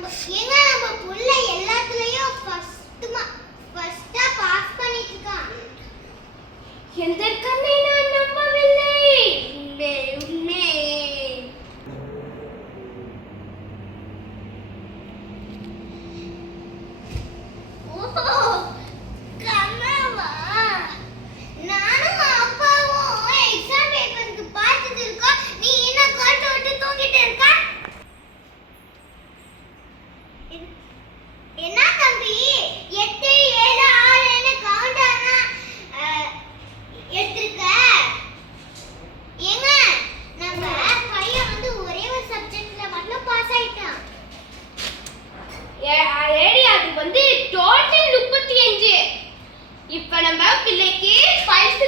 நம்ம புள்ள எல்லாத்துலயும் ஃபர்ஸ்டா பாஸ் பண்ணிட்டு இருக்கான். எந்த கண்ணை நான் நம்பவில்லை. உண்மை. கண்ணாவா? நானும் அப்பாவும் எக்ஸாம் பேப்பருக்கு பார்த்துட்டு இருக்கோம். நீ என்ன கோட்டை விட்டு தூங்கிட்டு இருக்க? என்ன தம்பி 8 7 6 கவுண்ட் ஆனா எடுத்துக்க. ஏங்க நம்ம பையன் வந்து ஒரே ஒரு சப்ஜெக்ட்ல மட்டும் பாஸ் ஆயிட்டான். ஏடி அது வந்து டோட்டல் 35. இப்ப நம்ம பிள்ளைக்கு 5